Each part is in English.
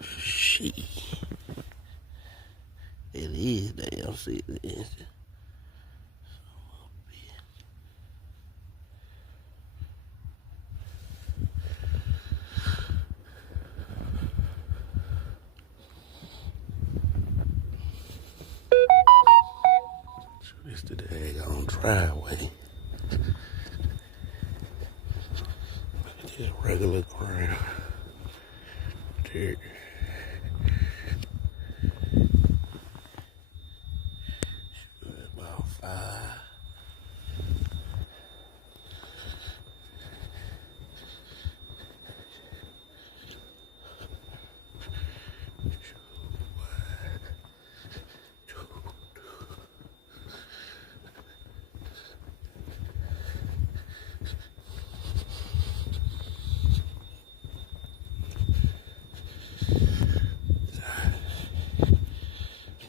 Shit. It is damn sick. It's the daggone driveway. Just regular ground. Dirt. About 5.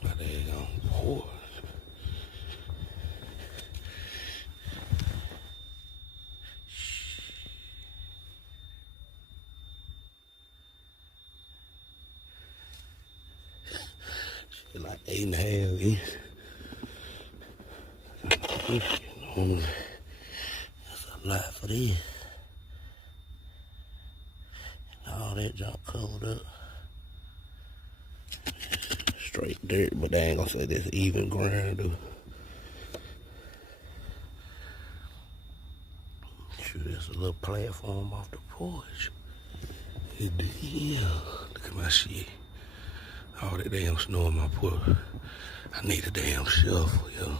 My daggone porch. Shit like 8.5 inches. Normally, that's a lot for this. And all that junk covered up. Straight dirt, but they ain't gonna say this even ground, though. Shoot, there's a little platform off the porch. Yeah, look at my shit. All that damn snow on my porch. I need a damn shovel, yo.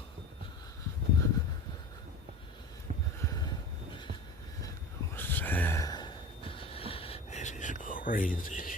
This is crazy.